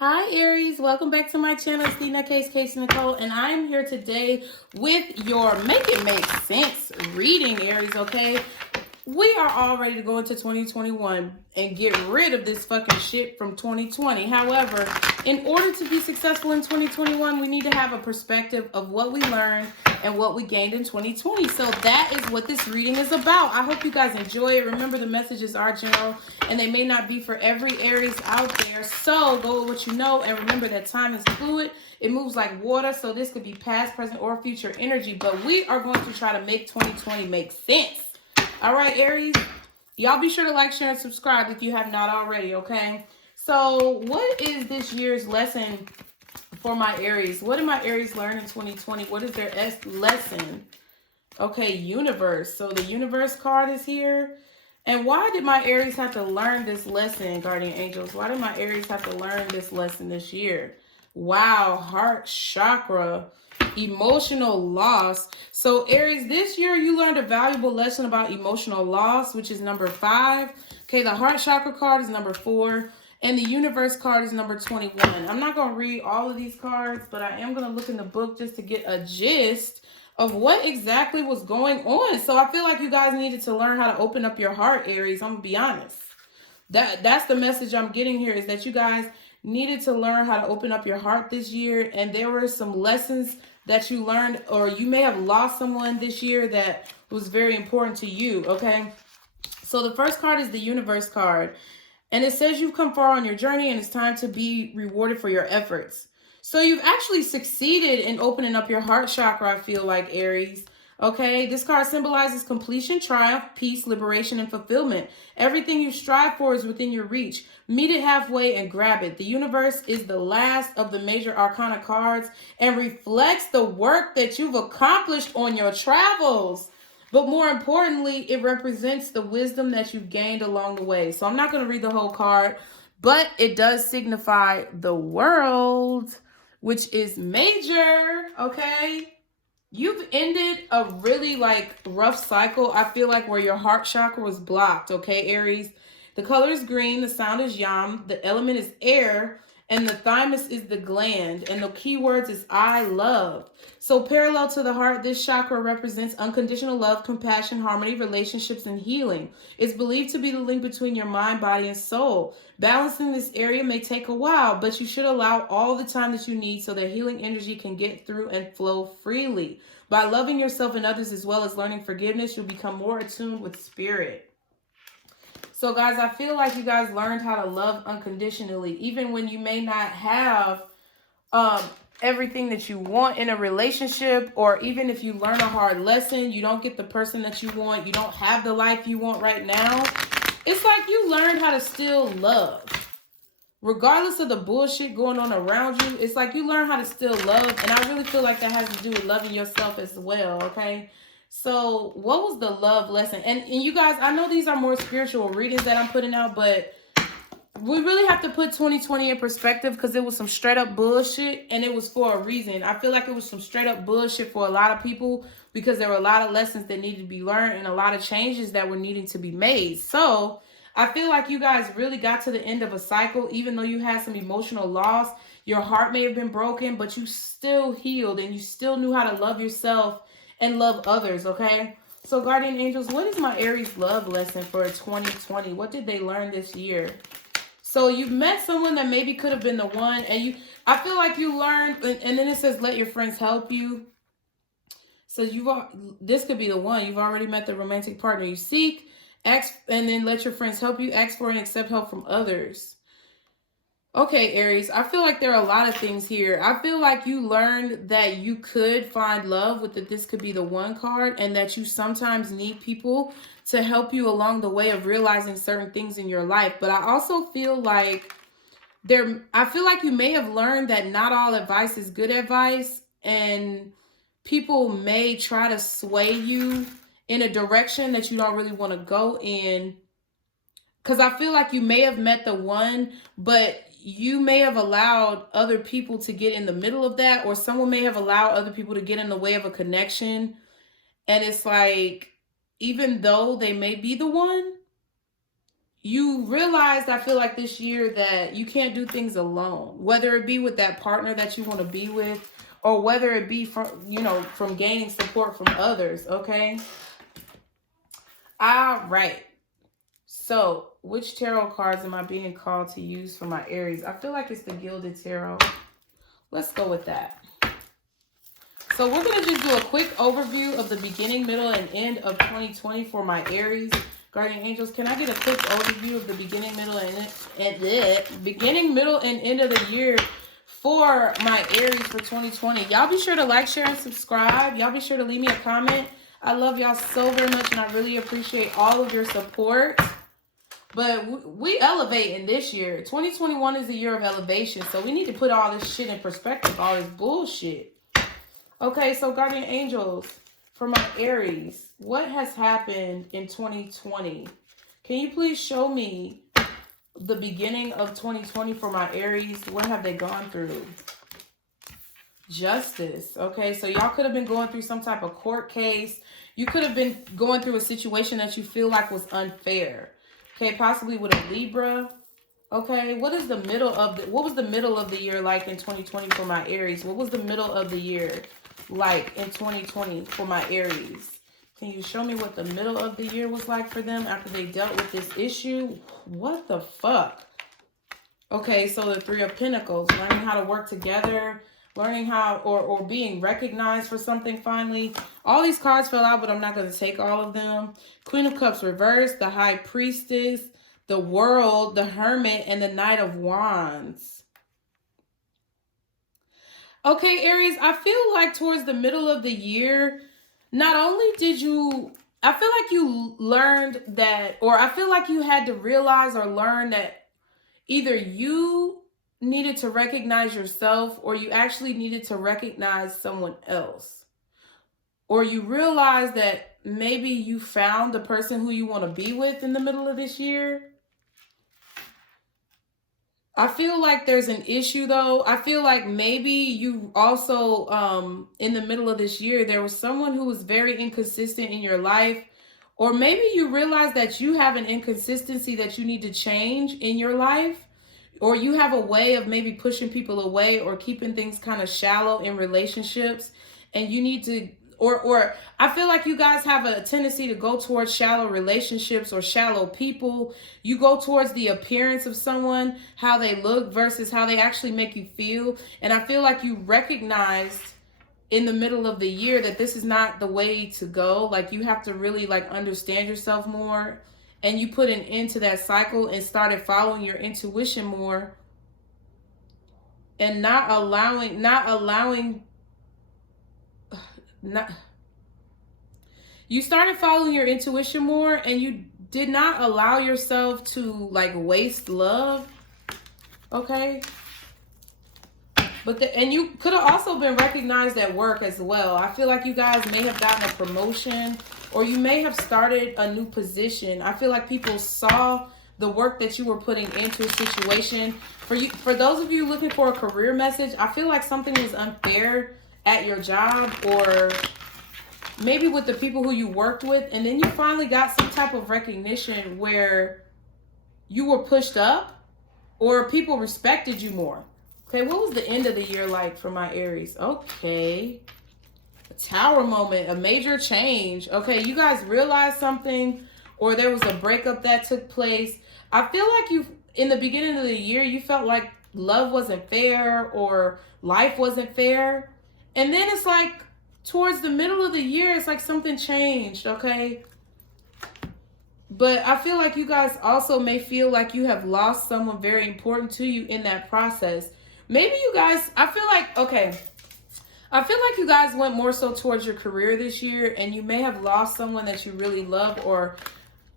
Hi Aries, welcome back to my channel. It's TheNutCase, Casey Nicole, and I am here today with your Make It Make Sense reading, Aries, okay? We are all ready to go into 2021 and get rid of this fucking shit from 2020. However, in order to be successful in 2021, we need to have a perspective of what we learned and what we gained in 2020. So that is what this reading is about. I hope you guys enjoy it. Remember, the messages are general and they may not be for every Aries out there. So go with what you know, and remember that time is fluid. It moves like water, so this could be past, present, or future energy. But we are going to try to make 2020 make sense. All right, Aries, y'all be sure to like, share, and subscribe if you have not already, okay? So what is this year's lesson for my Aries? What did my Aries learn in 2020? What is their lesson? Okay, universe. So the universe card is here. And why did my Aries have to learn this lesson, guardian angels? Why did my Aries have to learn this lesson this year? Wow, heart chakra. Emotional loss. So Aries, this year you learned a valuable lesson about emotional loss, which is number 5. Okay, the heart chakra card is number 4, and the universe card is number 21. I'm not going to read all of these cards, but I am going to look in the book just to get a gist of what exactly was going on. So I feel like you guys needed to learn how to open up your heart, Aries. I'm going to be honest. That's the message I'm getting here, is that you guys needed to learn how to open up your heart this year, and there were some lessons that you learned, or you may have lost someone this year that was very important to you, okay? So the first card is the universe card, and it says you've come far on your journey and it's time to be rewarded for your efforts. So you've actually succeeded in opening up your heart chakra, I feel like, Aries. Okay, this card symbolizes completion, triumph, peace, liberation, and fulfillment. Everything you strive for is within your reach. Meet it halfway and grab it. The universe is the last of the major arcana cards and reflects the work that you've accomplished on your travels. But more importantly, it represents the wisdom that you've gained along the way. So I'm not going to read the whole card, but it does signify the world, which is major, okay? You've ended a really rough cycle, I feel like, where your heart chakra was blocked, okay, Aries? The color is green, the sound is yam, the element is air, and the thymus is the gland, and the keywords is I love. So parallel to the heart, this chakra represents unconditional love, compassion, harmony, relationships, and healing. It's believed to be the link between your mind, body, and soul. Balancing this area may take a while, but you should allow all the time that you need so that healing energy can get through and flow freely. By loving yourself and others as well as learning forgiveness, you'll become more attuned with spirit. So guys, I feel like you guys learned how to love unconditionally, even when you may not have everything that you want in a relationship, or even if you learn a hard lesson, you don't get the person that you want, you don't have the life you want right now. It's like you learned how to still love. Regardless of the bullshit going on around you, it's like you learn how to still love. And I really feel like that has to do with loving yourself as well, okay? So what was the love lesson? And you guys, I know these are more spiritual readings that I'm putting out, but we really have to put 2020 in perspective, because it was some straight up bullshit, and it was for a reason. I feel like it was some straight up bullshit for a lot of people, because there were a lot of lessons that needed to be learned and a lot of changes that were needing to be made. So I feel like you guys really got to the end of a cycle. Even though you had some emotional loss, your heart may have been broken, but you still healed and you still knew how to love yourself and love others, okay? So guardian angels, what is my Aries love lesson for 2020? What did they learn this year? So you've met someone that maybe could have been the one, and I feel like you learned, and then it says let your friends help you. So this could be the one. You've already met the romantic partner you seek. Ask, and then let your friends help you. Ask for and accept help from others. Okay, Aries, I feel like there are a lot of things here. I feel like you learned that you could find love with this could be the one card, and that you sometimes need people to help you along the way of realizing certain things in your life. But I also feel like you may have learned that not all advice is good advice, and people may try to sway you in a direction that you don't really want to go in. Because I feel like you may have met the one, but you may have allowed other people to get in the middle of that, or someone may have allowed other people to get in the way of a connection. And it's like, even though they may be the one, you realized, I feel like this year, that you can't do things alone, whether it be with that partner that you want to be with, or whether it be from, you know, from gaining support from others. Okay. All right. So which tarot cards am I being called to use for my Aries? I feel like it's the Gilded Tarot. Let's go with that. So we're going to just do a quick overview of the beginning, middle, and end of 2020 for my Aries. Guardian Angels, can I get a quick overview of the beginning, middle, and end of the year for my Aries for 2020? Y'all be sure to like, share, and subscribe. Y'all be sure to leave me a comment. I love y'all so very much, and I really appreciate all of your support. But we elevate in this year. 2021 is a year of elevation, so we need to put all this shit in perspective, all this bullshit. Okay, so Guardian Angels, for my Aries, what has happened in 2020? Can you please show me the beginning of 2020 for my Aries? What have they gone through? Justice. Okay, so y'all could have been going through some type of court case. You could have been going through a situation that you feel like was unfair. Okay, possibly with a Libra. Okay, what was the middle of the year like in 2020 for my Aries? What was the middle of the year like in 2020 for my Aries? Can you show me what the middle of the year was like for them after they dealt with this issue? What the fuck? Okay, so the Three of Pentacles, learning how to work together, learning how, or being recognized for something finally. All these cards fell out, but I'm not going to take all of them. Queen of Cups reversed, the High Priestess, the World, the Hermit, and the Knight of Wands. Okay, Aries, I feel like towards the middle of the year, not only did you, I feel like you learned that, or I feel like you had to realize or learn that either you needed to recognize yourself, or you actually needed to recognize someone else. Or you realized that maybe you found the person who you want to be with in the middle of this year. I feel like there's an issue though. I feel like maybe you also, in the middle of this year, there was someone who was very inconsistent in your life. Or maybe you realize that you have an inconsistency that you need to change in your life. Or you have a way of maybe pushing people away or keeping things kind of shallow in relationships. And you need to, or I feel like you guys have a tendency to go towards shallow relationships or shallow people. You go towards the appearance of someone, how they look versus how they actually make you feel. And I feel like you recognized in the middle of the year that this is not the way to go. Like you have to really like understand yourself more. And you put an end to that cycle and started following your intuition more. And you started following your intuition more, and you did not allow yourself to like waste love. Okay. And you could have also been recognized at work as well. I feel like you guys may have gotten a promotion, or you may have started a new position. I feel like people saw the work that you were putting into a situation. For those of you looking for a career message, I feel like something was unfair at your job, or maybe with the people who you worked with, and then you finally got some type of recognition where you were pushed up or people respected you more. Okay, what was the end of the year like for my Aries? Okay, a Tower moment, a major change. Okay, you guys realized something, or there was a breakup that took place. I feel like in the beginning of the year, you felt like love wasn't fair or life wasn't fair. And then it's like towards the middle of the year, it's like something changed, okay? But I feel like you guys also may feel like you have lost someone very important to you in that process. Maybe you guys, I feel like you guys went more so towards your career this year, and you may have lost someone that you really love, or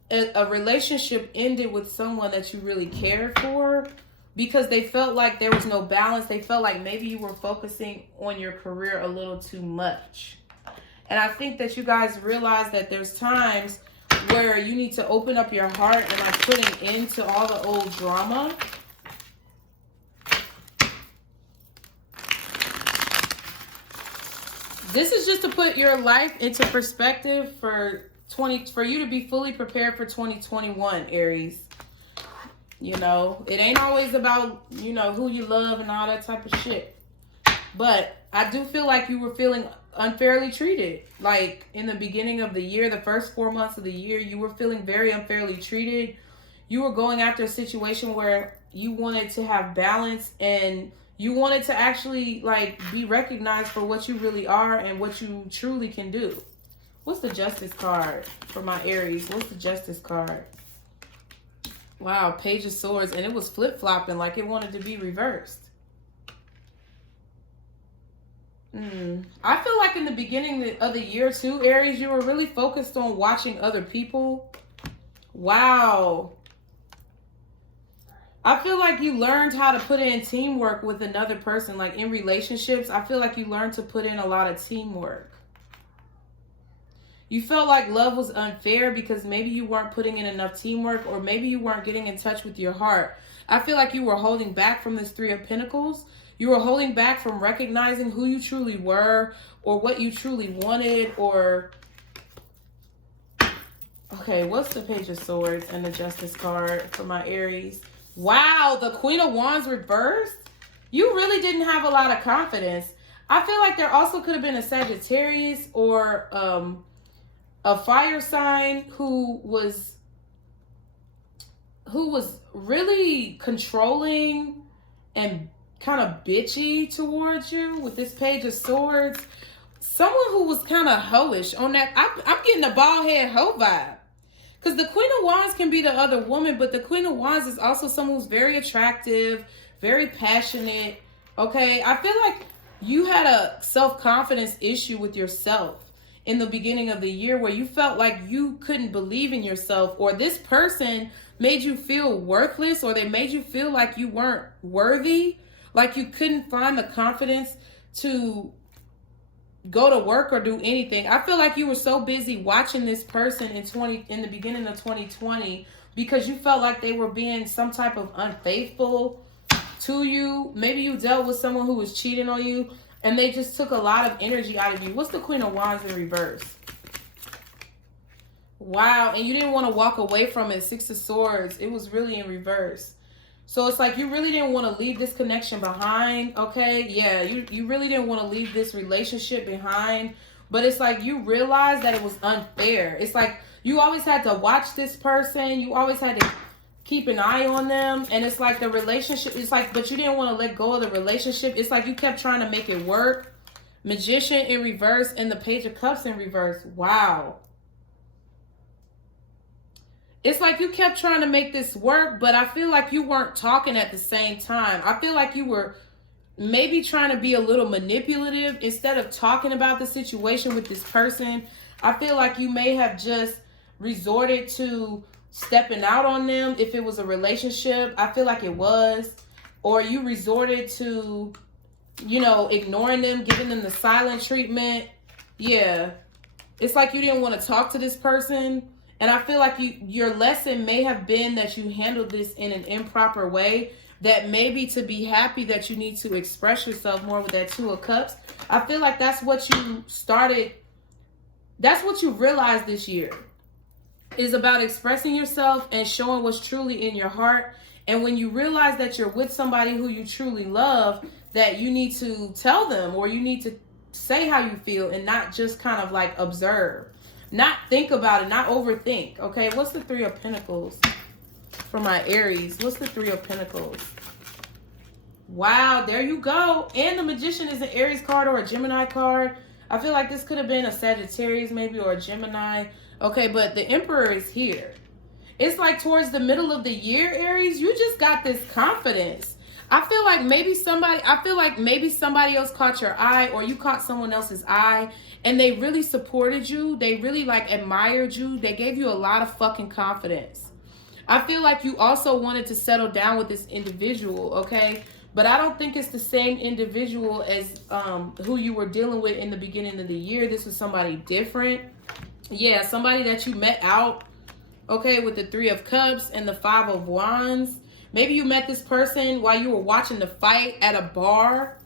a relationship ended with someone that you really cared for, because they felt like there was no balance. They felt like maybe you were focusing on your career a little too much. And I think that you guys realize that there's times where you need to open up your heart and like put an end to all the old drama. This is just to put your life into perspective for you to be fully prepared for 2021, Aries. You know, it ain't always about, you know, who you love and all that type of shit. But I do feel like you were feeling unfairly treated. Like in the beginning of the year, the first 4 months of the year, you were feeling very unfairly treated. You were going after a situation where you wanted to have balance and you wanted to actually like be recognized for what you really are and what you truly can do. What's the Justice card for my Aries? What's the Justice card? Wow, Page of Swords, and it was flip-flopping like it wanted to be reversed. I feel like in the beginning of the year too, Aries, you were really focused on watching other people. Wow. I feel like you learned how to put in teamwork with another person. Like in relationships, I feel like you learned to put in a lot of teamwork. You felt like love was unfair because maybe you weren't putting in enough teamwork, or maybe you weren't getting in touch with your heart. I feel like you were holding back from this Three of Pentacles. You were holding back from recognizing who you truly were or what you truly wanted, or... Okay, what's the Page of Swords and the Justice card for my Aries? Wow, the Queen of Wands reversed? You really didn't have a lot of confidence. I feel like there also could have been a Sagittarius or a fire sign who was really controlling and kind of bitchy towards you with this Page of Swords. Someone who was kind of hoish on that. I'm getting a bald head hoe vibe. Because the Queen of Wands can be the other woman, but the Queen of Wands is also someone who's very attractive, very passionate. Okay, I feel like you had a self-confidence issue with yourself in the beginning of the year where you felt like you couldn't believe in yourself, or this person made you feel worthless, or they made you feel like you weren't worthy, like you couldn't find the confidence to go to work or do anything. I feel like you were so busy watching this person in the beginning of 2020 because you felt like they were being some type of unfaithful to you. Maybe you dealt with someone who was cheating on you and they just took a lot of energy out of you. What's the Queen of Wands in reverse? Wow, and you didn't want to walk away from it. Six of Swords. It was really in reverse. So it's like you really didn't want to leave this connection behind, okay? Yeah, you really didn't want to leave this relationship behind. But it's like you realized that it was unfair. It's like you always had to watch this person. You always had to keep an eye on them. And it's like the relationship, it's like, but you didn't want to let go of the relationship. It's like you kept trying to make it work. Magician in reverse and the Page of Cups in reverse. Wow. It's like you kept trying to make this work, but I feel like you weren't talking at the same time. I feel like you were maybe trying to be a little manipulative instead of talking about the situation with this person. I feel like you may have just resorted to stepping out on them if it was a relationship. I feel like it was. Or you resorted to, you know, ignoring them, giving them the silent treatment. Yeah. It's like you didn't want to talk to this person. And I feel like your lesson may have been that you handled this in an improper way, that maybe to be happy that you need to express yourself more with that Two of Cups. I feel like that's what you started, that's what you realized this year, is about expressing yourself and showing what's truly in your heart. And when you realize that you're with somebody who you truly love, that you need to tell them, or you need to say how you feel and not just kind of like observe. Not think about it, not overthink, okay? What's the Three of Pentacles for my Aries? What's the Three of Pentacles? Wow, there you go. And the Magician is an Aries card or a Gemini card. I feel like this could have been a Sagittarius maybe, or a Gemini. Okay, but the Emperor is here. It's like towards the middle of the year, Aries, you just got this confidence. I feel like maybe somebody else caught your eye, or you caught someone else's eye, and they really supported you. They really like admired you. They gave you a lot of fucking confidence. I feel like you also wanted to settle down with this individual, okay? But I don't think it's the same individual as who you were dealing with in the beginning of the year. This was somebody different. Yeah, somebody that you met out, okay, with the Three of Cups and the Five of Wands. Maybe you met this person while you were watching the fight at a bar.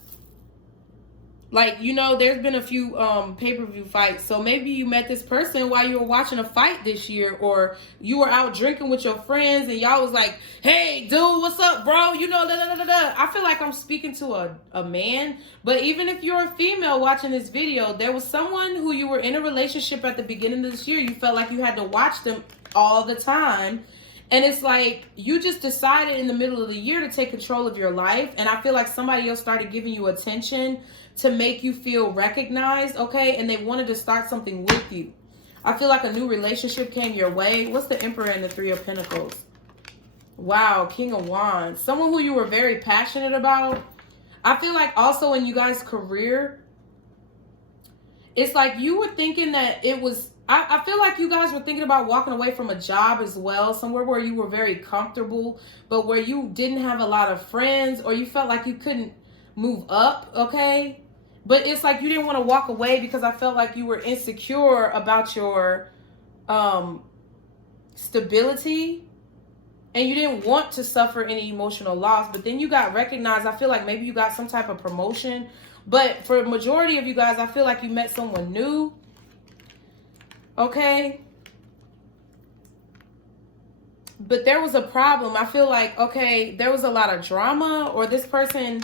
Like, you know, there's been a few pay-per-view fights. So maybe you met this person while you were watching a fight this year, or you were out drinking with your friends and y'all was like, hey, dude, what's up, bro? You know, da da da da. I feel like I'm speaking to a man, but even if you're a female watching this video, there was someone who you were in a relationship at the beginning of this year. You felt like you had to watch them all the time. And it's like you just decided in the middle of the year to take control of your life. And I feel like somebody else started giving you attention to make you feel recognized, okay? And they wanted to start something with you. I feel like a new relationship came your way. What's the Emperor and the Three of Pentacles? Wow, King of Wands. Someone who you were very passionate about. I feel like also in you guys' career, it's like you were thinking that it was... I feel like you guys were thinking about walking away from a job as well. Somewhere where you were very comfortable, but where you didn't have a lot of friends, or you felt like you couldn't move up, okay? But it's like you didn't want to walk away because I felt like you were insecure about your stability. And you didn't want to suffer any emotional loss. But then you got recognized. I feel like maybe you got some type of promotion. But for the majority of you guys, I feel like you met someone new. Okay. But there was a problem. I feel like, okay, there was a lot of drama, or this person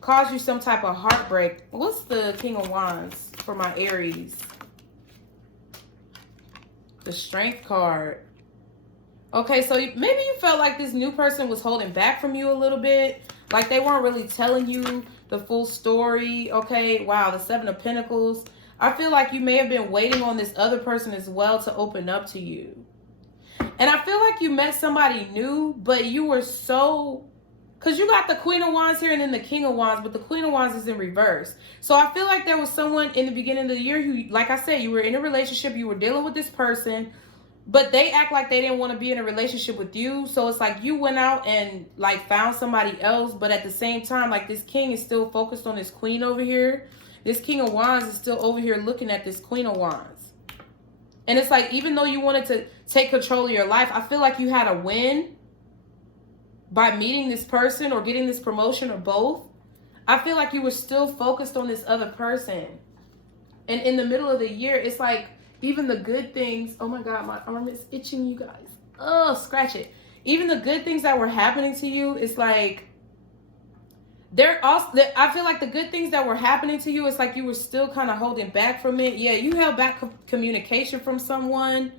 caused you some type of heartbreak. What's the King of Wands for my Aries? The Strength card. Okay, so maybe you felt like this new person was holding back from you a little bit. Like they weren't really telling you the full story. Okay, wow, the Seven of Pentacles. I feel like you may have been waiting on this other person as well to open up to you. And I feel like you met somebody new, but you were so... Because you got the Queen of Wands here and then the King of Wands, but the Queen of Wands is in reverse. So I feel like there was someone in the beginning of the year who, like I said, you were in a relationship, you were dealing with this person, but they act like they didn't want to be in a relationship with you. So it's like you went out and like found somebody else, but at the same time, like this king is still focused on this queen over here. This King of Wands is still over here looking at this Queen of Wands. And it's like, even though you wanted to take control of your life, I feel like you had a win by meeting this person or getting this promotion or both. I feel like you were still focused on this other person. And in the middle of the year, it's like even the good things. Oh my God, my arm is itching, you guys. Oh, scratch it. Even the good things that were happening to you, it's like... I feel like the good things that were happening to you, it's like you were still kind of holding back from it. Yeah, you held back communication from someone.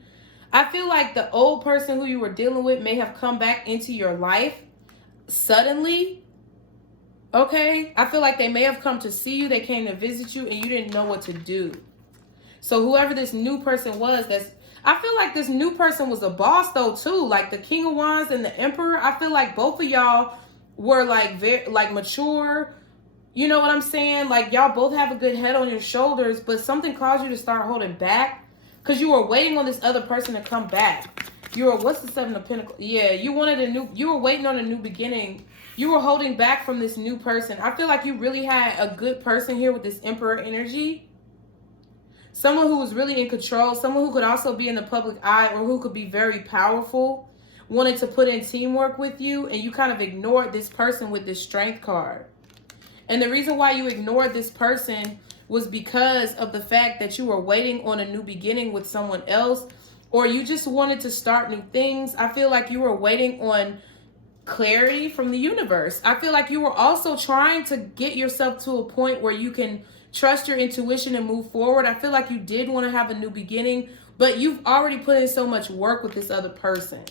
I feel like the old person who you were dealing with may have come back into your life suddenly. Okay? I feel like they may have come to see you. They came to visit you and you didn't know what to do. So whoever this new person was, I feel like this new person was a boss though too. Like the King of Wands and the Emperor. I feel like both of y'all were like very mature. You know what I'm saying? Like y'all both have a good head on your shoulders, but something caused you to start holding back because you were waiting on this other person to come back. What's the Seven of Pentacles? Yeah, you were waiting on a new beginning. You were holding back from this new person. I feel like you really had a good person here with this Emperor energy. Someone who was really in control, someone who could also be in the public eye or who could be very powerful, wanted to put in teamwork with you, and you kind of ignored this person with this Strength card. And the reason why you ignored this person was because of the fact that you were waiting on a new beginning with someone else, or you just wanted to start new things. I feel like you were waiting on clarity from the universe. I feel like you were also trying to get yourself to a point where you can trust your intuition and move forward. I feel like you did want to have a new beginning, but you've already put in so much work with this other person.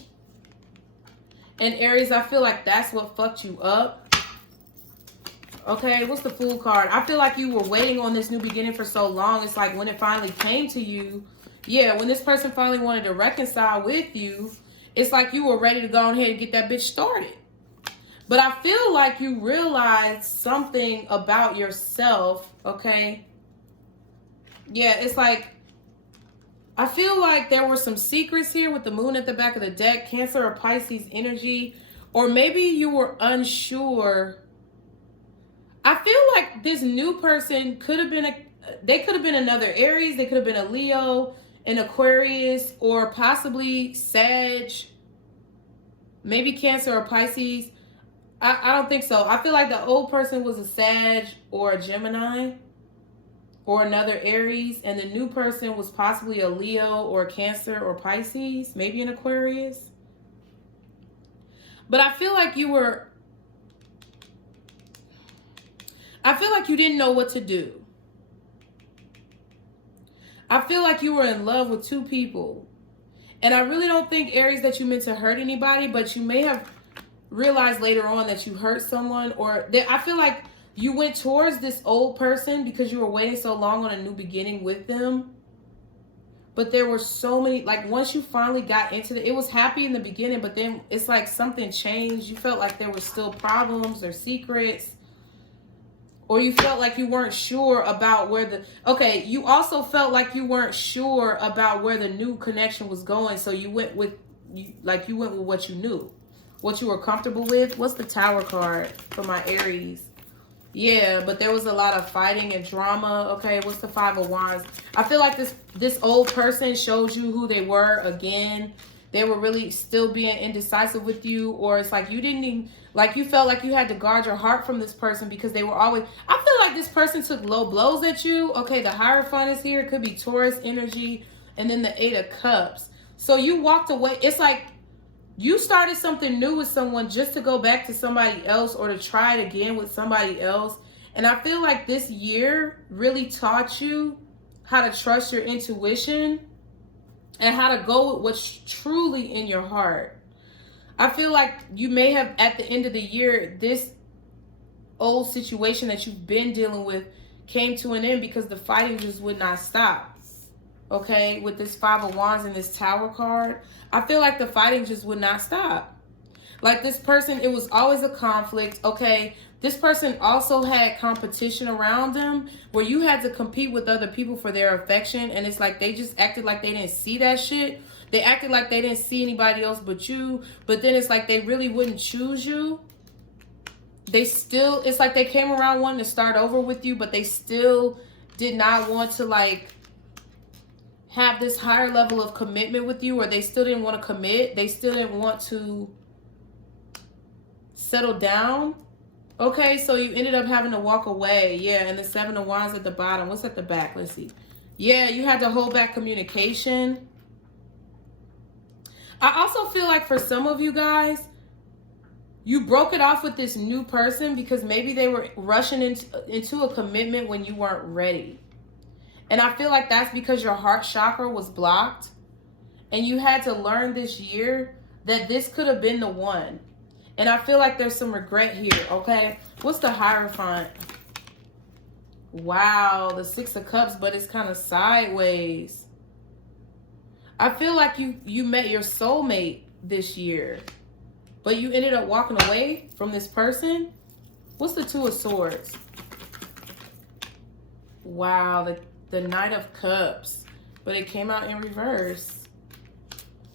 And Aries, I feel like that's what fucked you up. Okay, what's the Fool card? I feel like you were waiting on this new beginning for so long. It's like when it finally came to you, yeah, when this person finally wanted to reconcile with you, it's like you were ready to go ahead and get that bitch started. But I feel like you realized something about yourself, okay? Yeah, it's like, I feel like there were some secrets here with the Moon at the back of the deck, Cancer or Pisces energy, or maybe you were unsure. I feel like this new person could have been they could have been another Aries, they could have been a Leo, an Aquarius, or possibly Sag, maybe Cancer or Pisces. I don't think so. I feel like the old person was a Sag or a Gemini. or another Aries, and the new person was possibly a Leo or Cancer or Pisces, maybe an Aquarius. But I feel like you didn't know what to do. I feel like you were in love with two people. And I really don't think, Aries, that you meant to hurt anybody, but you may have realized later on that you hurt someone, or that I feel like you went towards this old person because you were waiting so long on a new beginning with them. But there were so many, like once you finally got into it was happy in the beginning, but then it's like something changed. You felt like there were still problems or secrets, or you felt like you weren't sure about where you also felt like you weren't sure about where the new connection was going. So you went with what you knew, what you were comfortable with. What's the Tower card for my Aries? Yeah, but there was a lot of fighting and drama. Okay, what's the Five of Wands? I feel like this old person showed you who they were again. They were really still being indecisive with you, or it's like you didn't even, like you felt like you had to guard your heart from this person because they were always, I feel like this person took low blows at you. Okay, the Hierophant is here. It could be Taurus energy, and then the Eight of Cups. So you walked away. It's like you started something new with someone just to go back to somebody else or to try it again with somebody else. And I feel like this year really taught you how to trust your intuition and how to go with what's truly in your heart. I feel like you may have, at the end of the year, this old situation that you've been dealing with came to an end because the fighting just would not stop. Okay, with this Five of Wands and this Tower card, I feel like the fighting just would not stop. Like this person, it was always a conflict. Okay, this person also had competition around them where you had to compete with other people for their affection, and it's like they just acted like they didn't see that shit. They acted like they didn't see anybody else but you, but then it's like they really wouldn't choose you. It's like they came around wanting to start over with you, but they still did not want to like have this higher level of commitment with you, or they still didn't want to commit. They still didn't want to settle down. Okay, so you ended up having to walk away. Yeah, and the Seven of Wands at the bottom. What's at the back? Let's see. Yeah, you had to hold back communication. I also feel like for some of you guys, you broke it off with this new person because maybe they were rushing into a commitment when you weren't ready. And I feel like that's because your heart chakra was blocked. And you had to learn this year that this could have been the one. And I feel like there's some regret here, okay? What's the Hierophant? Wow, the Six of Cups, but it's kind of sideways. I feel like you met your soulmate this year, but you ended up walking away from this person. What's the Two of Swords? Wow, the Knight of Cups, but it came out in reverse.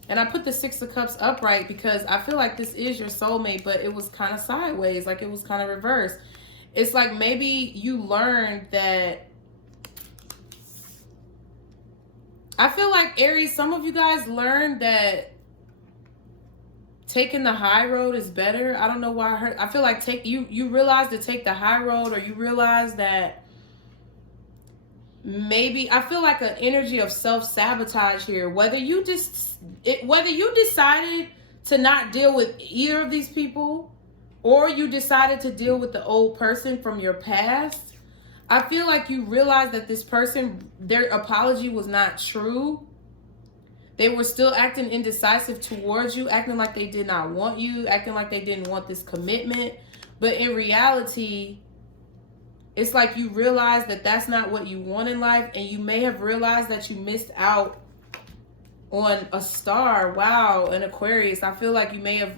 And I put the Six of Cups upright because I feel like this is your soulmate, but it was kind of sideways, like it was kind of reversed. It's like maybe you learned that. I feel like, Aries, some of you guys learned that taking the high road is better. I don't know why I feel like you realize to take the high road, or you realize that maybe, I feel like an energy of self-sabotage here. Whether you decided to not deal with either of these people, or you decided to deal with the old person from your past, I feel like you realized that this person, their apology was not true. They were still acting indecisive towards you, acting like they did not want you, acting like they didn't want this commitment. But in reality, it's like you realize that that's not what you want in life, and you may have realized that you missed out on a star. Wow, an Aquarius. I feel like you may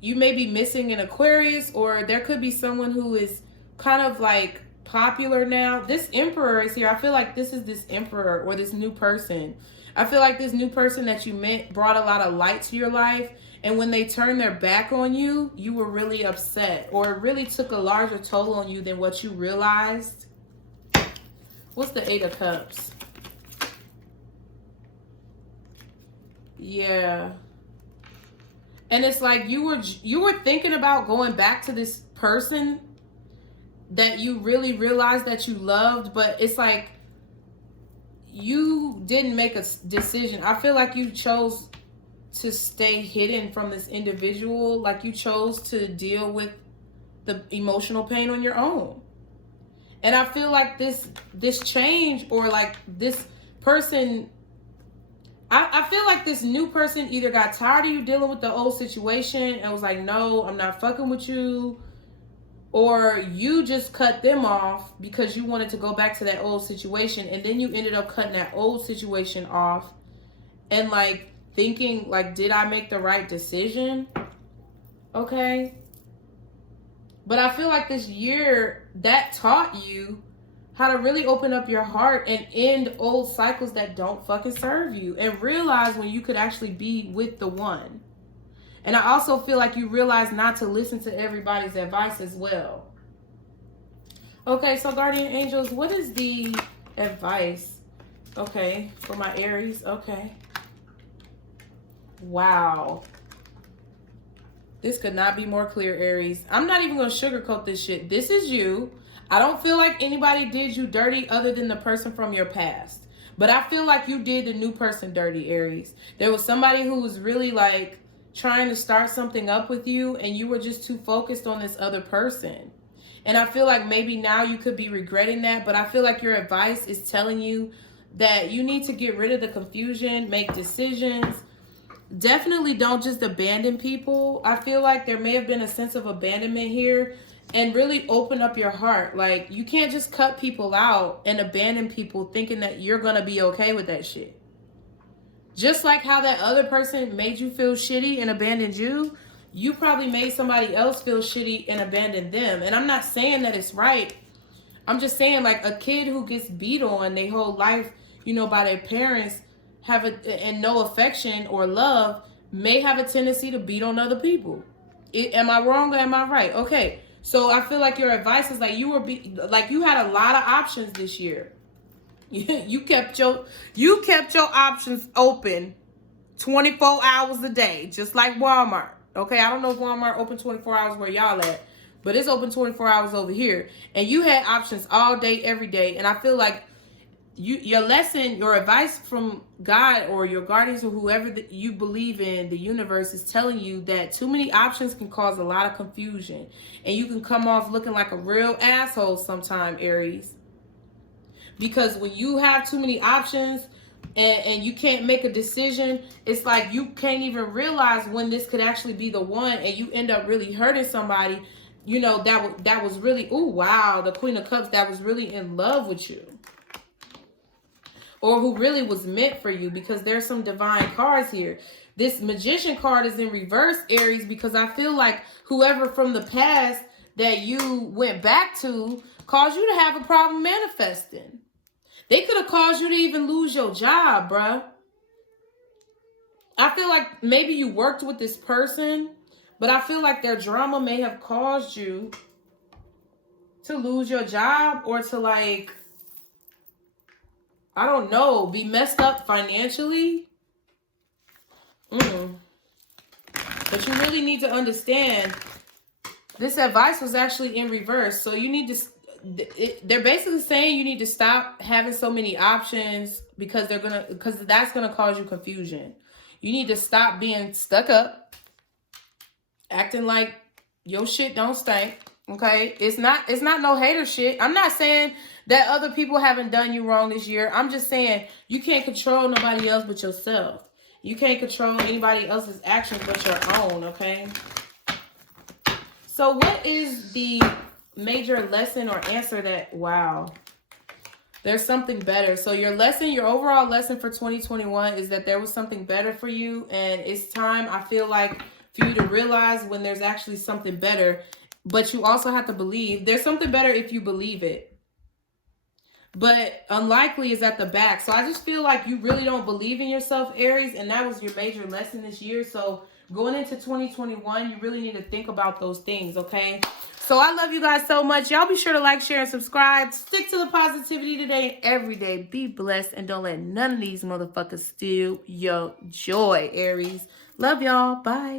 be missing an Aquarius, or there could be someone who is kind of like popular now. This Emperor is here. I feel like this is this Emperor or this new person. I feel like this new person that you met brought a lot of light to your life. And when they turned their back on you, you were really upset, or it really took a larger toll on you than what you realized. What's the Eight of Cups? Yeah. And it's like you were thinking about going back to this person, that you really realized that you loved, but it's like you didn't make a decision. I feel like you chose to stay hidden from this individual. Like you chose to deal with the emotional pain on your own. And I feel like this change, or like this person, I feel like this new person either got tired of you dealing with the old situation and was like, no, I'm not fucking with you. Or you just cut them off because you wanted to go back to that old situation. And then you ended up cutting that old situation off. And like thinking like, did I make the right decision? Okay. But I feel like this year that taught you how to really open up your heart and end old cycles that don't fucking serve you, and realize when you could actually be with the one. And I also feel like you realize not to listen to everybody's advice as well. Okay, so guardian angels, what is the advice? Okay, for my Aries. Okay. Wow. This could not be more clear, Aries. I'm not even going to sugarcoat this shit. This is you. I don't feel like anybody did you dirty other than the person from your past. But I feel like you did the new person dirty, Aries. There was somebody who was really like trying to start something up with you, and you were just too focused on this other person. And I feel like maybe now you could be regretting that, but I feel like your advice is telling you that you need to get rid of the confusion, make decisions. Definitely don't just abandon people. I feel like there may have been a sense of abandonment here, and really open up your heart. Like, you can't just cut people out and abandon people thinking that you're going to be okay with that shit. Just like how that other person made you feel shitty and abandoned you, you probably made somebody else feel shitty and abandoned them. And I'm not saying that it's right. I'm just saying, like, a kid who gets beat on their whole life, you know, by their parents, and no affection or love, may have a tendency to beat on other people. Am I wrong or am I right? Okay, so I feel like your advice is like you had a lot of options this year. You kept your options open 24 hours a day, just like Walmart. Okay, I don't know if Walmart open 24 hours where y'all at, but it's open 24 hours over here. And you had options all day, every day. And I feel like your lesson, your advice from God or your guardians or whoever that you believe in, the universe, is telling you that too many options can cause a lot of confusion. And you can come off looking like a real asshole sometime, Aries. Because when you have too many options and you can't make a decision, it's like you can't even realize when this could actually be the one, and you end up really hurting somebody, you know, that was really, oh wow, the Queen of Cups, that was really in love with you. Or who really was meant for you, because there's some divine cards here. This Magician card is in reverse, Aries, because I feel like whoever from the past that you went back to caused you to have a problem manifesting. They could have caused you to even lose your job, bruh. I feel like maybe you worked with this person, but I feel like their drama may have caused you to lose your job, or to, like, I don't know, be messed up financially. But you really need to understand this advice was actually in reverse. So you need to, they're basically saying you need to stop having so many options, because that's gonna cause you confusion. You need to stop being stuck up, acting like your shit don't stink. Okay, it's not no hater shit. I'm not saying that other people haven't done you wrong this year. I'm just saying you can't control nobody else but yourself. You can't control anybody else's actions but your own. Okay. So what is the major lesson or answer that, wow, there's something better. So your lesson, your overall lesson for 2021 is that there was something better for you. And it's time, I feel like, for you to realize when there's actually something better. But you also have to believe there's something better if you believe it. But unlikely is at the back. So I just feel like you really don't believe in yourself, Aries. And that was your major lesson this year. So going into 2021, you really need to think about those things, okay? So I love you guys so much. Y'all be sure to like, share, and subscribe. Stick to the positivity today and every day. Be blessed, and don't let none of these motherfuckers steal your joy, Aries. Love y'all. Bye.